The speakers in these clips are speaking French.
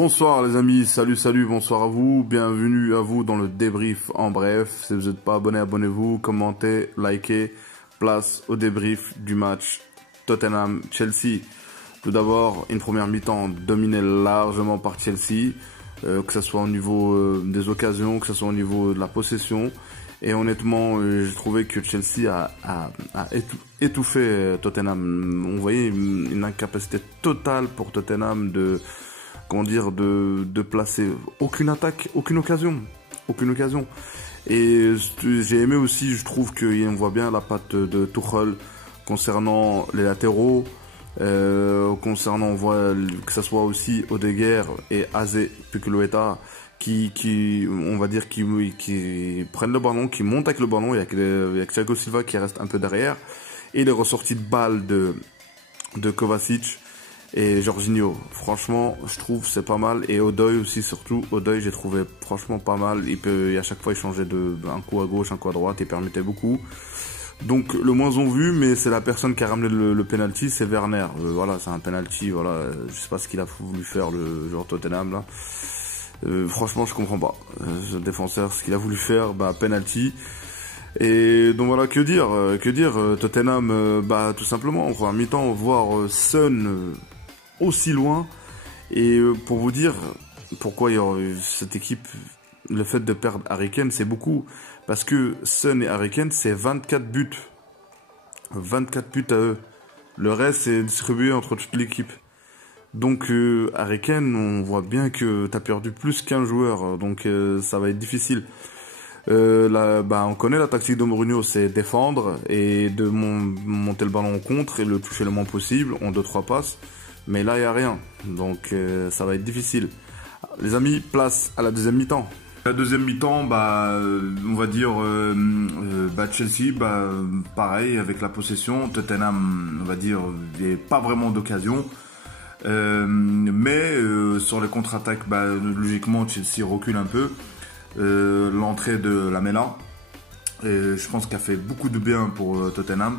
Bonsoir les amis, salut, bonsoir à vous, bienvenue à vous dans le débrief en bref. Si vous n'êtes pas abonné, abonnez-vous, commentez, likez, place au débrief du match Tottenham-Chelsea. Tout d'abord, une première mi-temps dominée largement par Chelsea, que ce soit au niveau des occasions, que ce soit au niveau de la possession. Et honnêtement, j'ai trouvé que Chelsea a étouffé Tottenham. On voyait une incapacité totale pour Tottenham de placer aucune attaque, aucune occasion. Et j'ai aimé aussi, je trouve qu'on voit bien la patte de Tuchel concernant les latéraux, on voit que ça soit aussi Odegaard et Azpilicueta qui prennent le ballon, qui montent avec le ballon. Il y a Thiago Silva qui reste un peu derrière, et les ressorties de balles de Kovacic et Jorginho. Franchement, je trouve c'est pas mal. Et Odoi aussi, surtout Odoi, j'ai trouvé franchement pas mal. À chaque fois il changeait un coup à gauche, un coup à droite, et permettait beaucoup. Donc le moins on vu, mais c'est la personne qui a ramené le penalty, c'est Werner. Voilà, c'est un penalty. Voilà, je sais pas ce qu'il a voulu faire le joueur Tottenham là. Franchement, je comprends pas. Ce défenseur, ce qu'il a voulu faire, penalty. Et donc voilà, que dire Tottenham, tout simplement, on va à mi-temps voir Son aussi loin. Et pour vous dire pourquoi il y a cette équipe, le fait de perdre Harry Kane, c'est beaucoup. Parce que Son et Harry Kane, c'est 24 buts. 24 buts à eux. Le reste, c'est distribué entre toute l'équipe. Donc Harry Kane, on voit bien que t'as perdu plus qu'un joueur. Donc ça va être difficile. On connaît la tactique de Mourinho, c'est défendre et de monter le ballon en contre et le toucher le moins possible en 2-3 passes. Mais là, il n'y a rien. Donc ça va être difficile. Les amis, place à la deuxième mi-temps. La deuxième mi-temps, on va dire Chelsea, pareil avec la possession. Tottenham, on va dire, il n'y a pas vraiment d'occasion. Mais sur les contre-attaques, logiquement Chelsea recule un peu. L'entrée de Lamela, je pense qu'elle fait beaucoup de bien pour Tottenham,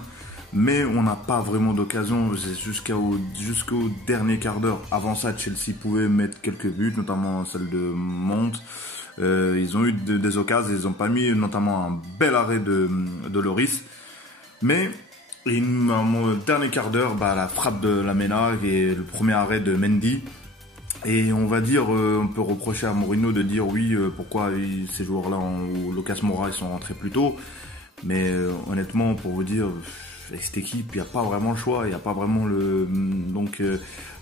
mais on n'a pas vraiment d'occasion jusqu'au dernier quart d'heure. Avant ça, Chelsea pouvait mettre quelques buts, notamment celle de Mount. Ils ont eu des occasions, ils n'ont pas mis, notamment un bel arrêt de Lloris, mais au dernier quart d'heure, la frappe de Lamela et le premier arrêt de Mendy. Et on va dire, on peut reprocher à Mourinho de dire oui, pourquoi ces joueurs-là, ou Lucas Moura, ils sont rentrés plus tôt. Mais honnêtement, pour vous dire, avec cette équipe, il n'y a pas vraiment le choix, il n'y a pas vraiment Donc,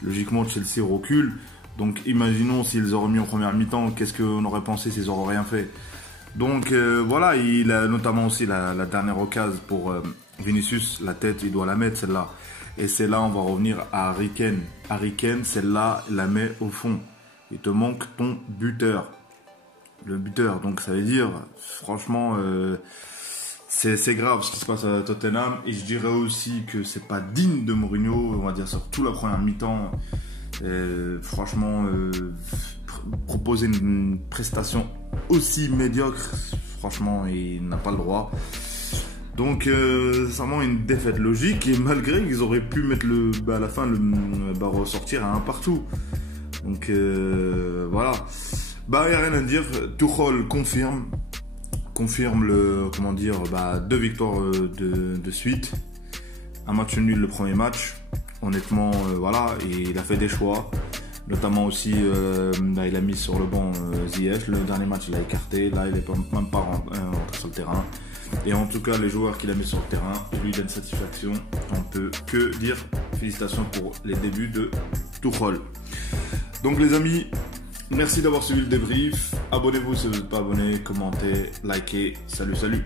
logiquement, Chelsea recule. Donc, imaginons s'ils auraient mis en première mi-temps, qu'est-ce qu'on aurait pensé s'ils n'auraient rien fait. Donc, voilà, il a notamment aussi la dernière occasion pour Vinicius, la tête, il doit la mettre, celle-là. Et c'est là, on va revenir à Harry Kane. Harry Kane, celle-là, il la met au fond. Il te manque ton buteur. Le buteur. Donc, ça veut dire, franchement, c'est grave ce qui se passe à Tottenham. Et je dirais aussi que c'est pas digne de Mourinho, on va dire, surtout la première mi-temps. Franchement, proposer une prestation aussi médiocre, franchement, il n'a pas le droit. Donc, c'est vraiment une défaite logique, et malgré qu'ils auraient pu mettre à la fin, ressortir à un partout. Donc, voilà. Il n'y a rien à dire. Tuchel confirme 2 victoires de suite. Un match nul le premier match. Honnêtement, voilà, et il a fait des choix. Notamment aussi, il a mis sur le banc Ziyech. Le dernier match, il a écarté. Là, il n'est même pas rentré sur le terrain. Et en tout cas, les joueurs qu'il a mis sur le terrain lui donnent satisfaction. On peut que dire félicitations pour les débuts de Tuchel. Donc les amis, merci d'avoir suivi le débrief. Abonnez-vous si vous n'êtes pas abonné, commentez, likez. Salut.